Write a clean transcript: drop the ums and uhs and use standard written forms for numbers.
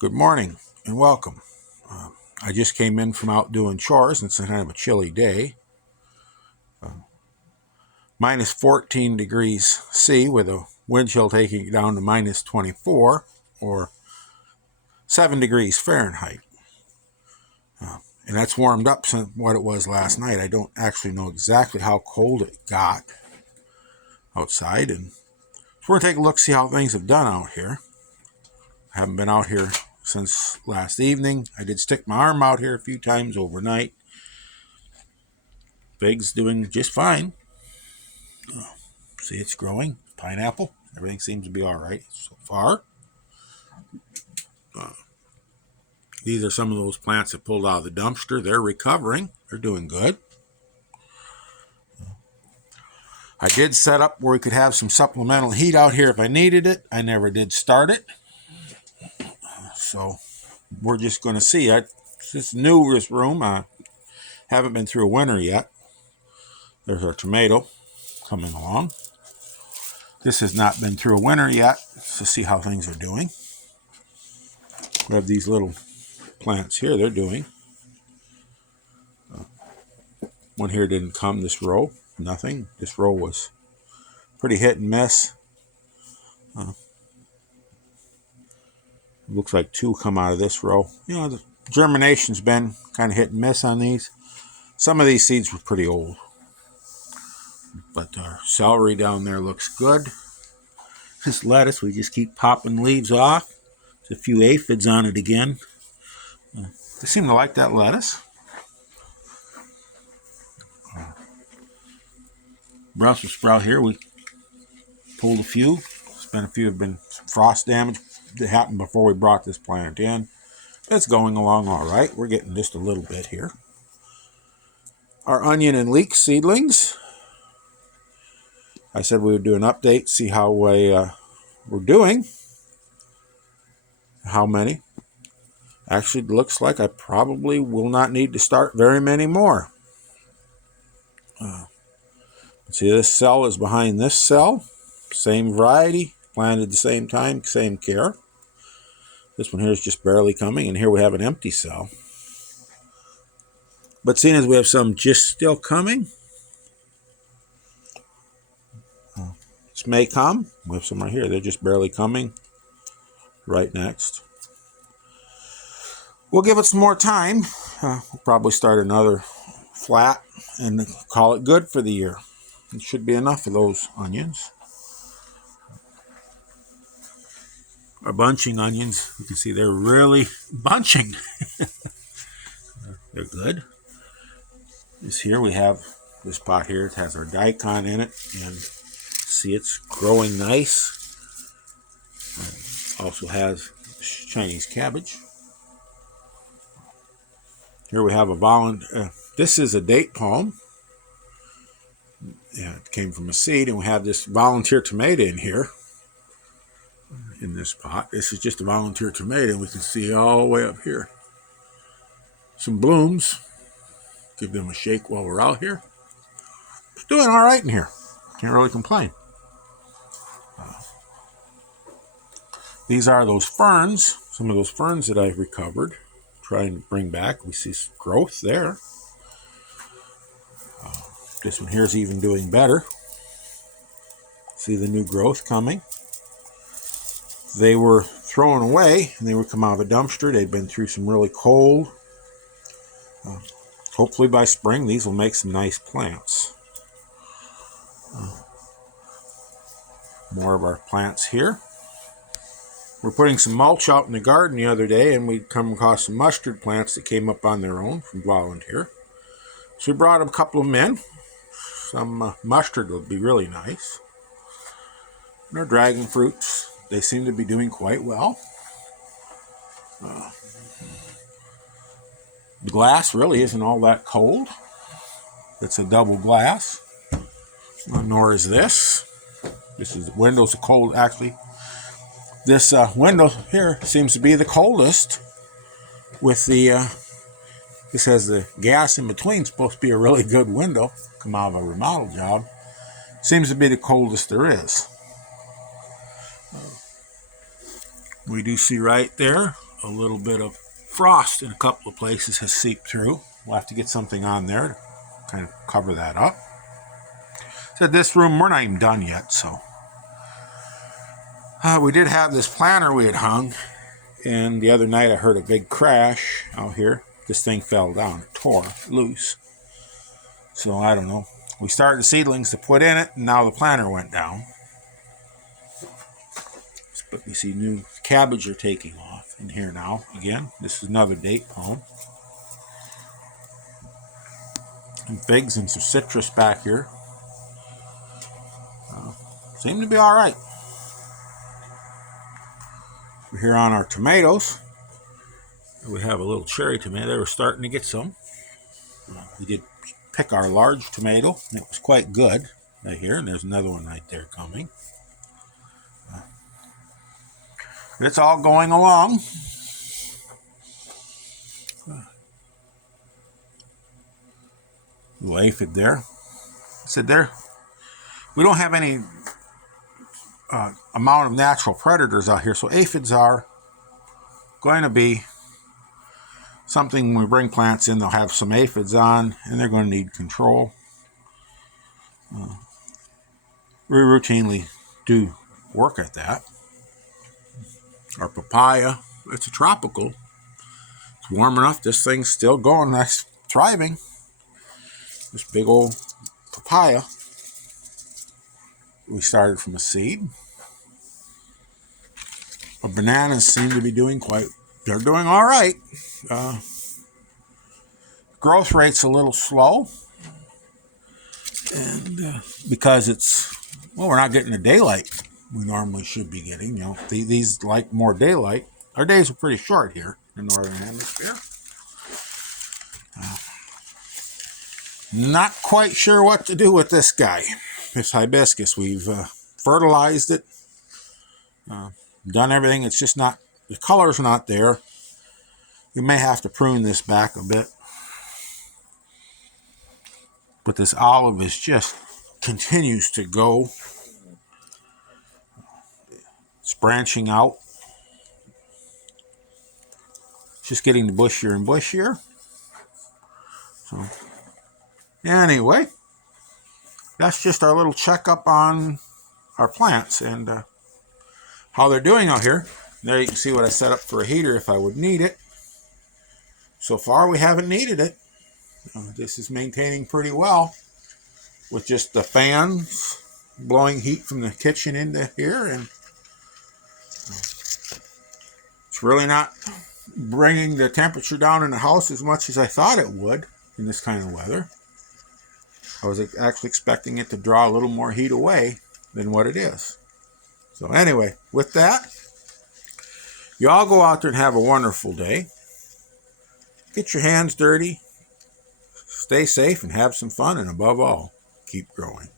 Good morning and welcome. I just came in from out doing chores, and it's kind of a chilly day. Minus 14 degrees C with a wind chill taking it down to minus 24 or 7 degrees Fahrenheit. And that's warmed up since what it was last night. I don't actually know exactly how cold it got outside. And so we're going to take a look, see how things have done out here. I haven't been out here since last evening. I did stick my arm out here a few times overnight. Fig's doing just fine. See, it's growing. Pineapple. Everything seems to be all right so far. These are some of those plants that pulled out of the dumpster. They're recovering. They're doing good. I did set up where we could have some supplemental heat out here if I needed it. I never did start it. So we're just going to see. It's new, this room. I haven't been through a winter yet. There's our tomato coming along. This has not been through a winter yet, to see how things are doing. We have these little plants here. They're doing. One here didn't come this row. Nothing. This row was pretty hit and miss. Looks like two come out of this row. You know, the germination's been kind of hit and miss on these. Some of these seeds were pretty old. But our celery down there looks good. This lettuce, we just keep popping leaves off. There's a few aphids on it again. They seem to like that lettuce. Brussels sprout here, we pulled a few. A few have been frost damage that happened before we brought this plant in. It's going along all right. We're getting just a little bit here. Our onion and leek seedlings. I said we would do an update, see how we're doing. How many? Actually, it looks like I probably will not need to start very many more. See, this cell is behind this cell. Same variety, planted the same time, same care. This one here is just barely coming, and here we have an empty cell. But seeing as we have some just still coming, this may come. We have some right here. They're just barely coming. Right next. We'll give it some more time. We'll probably start another flat and call it good for the year. It should be enough of those onions. Our bunching onions, you can see they're really bunching. They're good. This here we have, this pot here, it has our daikon in it, and see it's growing nice. It also has Chinese cabbage. Here we have this is a date palm. Yeah, it came from a seed, and we have this volunteer tomato in here. In this pot. This is just a volunteer tomato. We can see all the way up here. Some blooms. Give them a shake while we're out here. It's doing all right in here. Can't really complain. These are those ferns. Some of those ferns that I've recovered. Trying to bring back. We see some growth there. This one here is even doing better. See the new growth coming. They were thrown away, and they would come out of a dumpster. They'd been through some really cold. Hopefully by spring, these will make some nice plants. More of our plants here. We're putting some mulch out in the garden the other day, and we come across some mustard plants that came up on their own from volunteer. So we brought a couple of them in. Some mustard would be really nice. And our dragon fruits. They seem to be doing quite well. The glass really isn't all that cold. It's a double glass. Nor is this. The window's cold, actually. This window here seems to be the coldest. With this has the gas in between. It's supposed to be a really good window. Come out of a remodel job. Seems to be the coldest there is. We do see right there a little bit of frost in a couple of places has seeped through. We'll have to get something on there to kind of cover that up. So this room, we're not even done yet, so. We did have this planter we had hung, and the other night I heard a big crash out here. This thing fell down, it tore loose. So I don't know. We started the seedlings to put in it, and now the planter went down. But you see new cabbage are taking off in here now. Again, this is another date palm. And figs and some citrus back here. Seem to be all right. We're here on our tomatoes. We have a little cherry tomato. They were starting to get some. We did pick our large tomato, and it was quite good right here. And there's another one right there coming. It's all going along. Little aphid there. I said there, we don't have any amount of natural predators out here, so aphids are going to be something when we bring plants in. They'll have some aphids on, and they're going to need control. We routinely do work at that. Our papaya, it's a tropical. It's warm enough. This thing's still going nice, thriving. This big old papaya. We started from a seed. Our bananas seem to be doing they're doing all right. Growth rate's a little slow. And because we're not getting the daylight we normally should be getting. You know, these like more daylight. Our days are pretty short here in the northern hemisphere. Not quite sure what to do with this guy, this hibiscus. We've fertilized it, done everything. It's just not, the color's not there. We may have to prune this back a bit. But this olive is just continues to go. It's branching out. It's just getting the bushier and bushier. So anyway, that's just our little checkup on our plants and how they're doing out here. There you can see what I set up for a heater if I would need it. So far we haven't needed it. This is maintaining pretty well with just the fans blowing heat from the kitchen into here, and it's really not bringing the temperature down in the house as much as I thought it would in this kind of weather. I was actually expecting it to draw a little more heat away than what it is. So anyway, with that, you all go out there and have a wonderful day. Get your hands dirty, stay safe, and have some fun, and above all, keep growing.